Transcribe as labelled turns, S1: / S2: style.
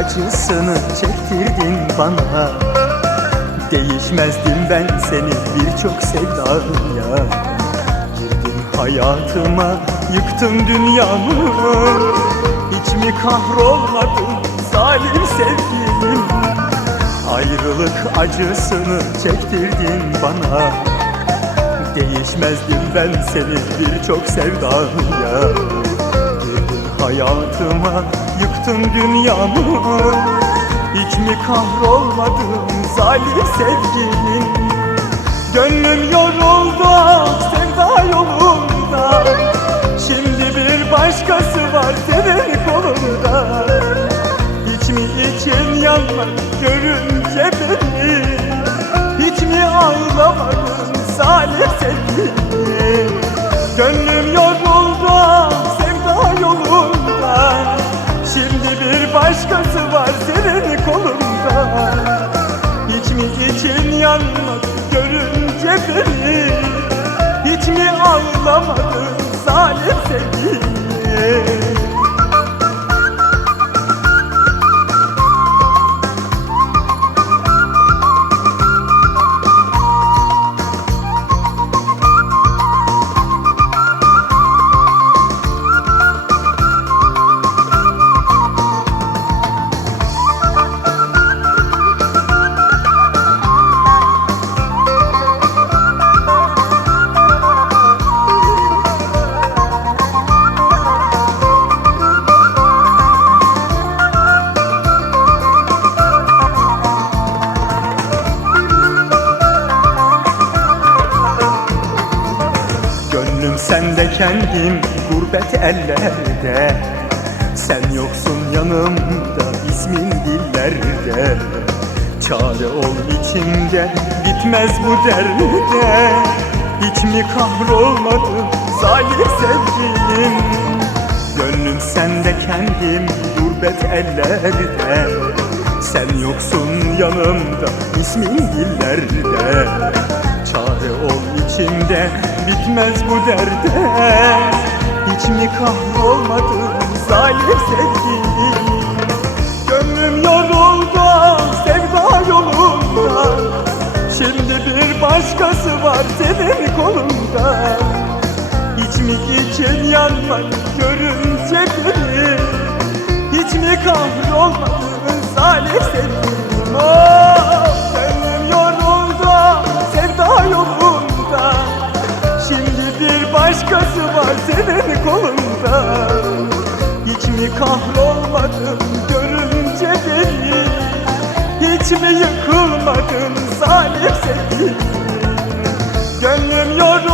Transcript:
S1: acısını çektirdin bana. Değişmezdim ben seni birçok sevdaya. Girdin hayatıma yıktın dünyamı. Hiç mi kahrolmadın zalim sevgilim? Ayrılık acısını çektirdin bana. Değişmezdim ben seni birçok sevdaya. Girdin hayatıma yıktın dünyamı Hiç mi kahrolmadın zalim sevgilim Gönlüm yoruldu ah başkası var senin kolunda. Hiç mi için yanmak Gönlüm sende kendim gurbet ellerde. Sen yoksun yanımda ismin dillerde. Çare ol içimde bitmez bu derde. Hiç mi kahrolmadın zalim sevgilim? Gönlüm sende kendim gurbet ellerde Sen yoksun yanımda ismin dillerde. Çare ol içimde bitmez bu derde. Hiç mi kahrolmadın zalim sevgilim Gönlüm yoruldu sevda yolunda. Şimdi bir başkası var senin kolunda. Hiç mi için yanmak görünce beni Hiç mi kahrolmadın sevgilim Oh gönlüm yoruldu ah sevda yolunda. Şimdi bir başkası var senin kolunda. Hiç mi kahrolmadın görünce beni? Hiç mi yıkılmadın zalim sevgilim Gönlüm yoruldu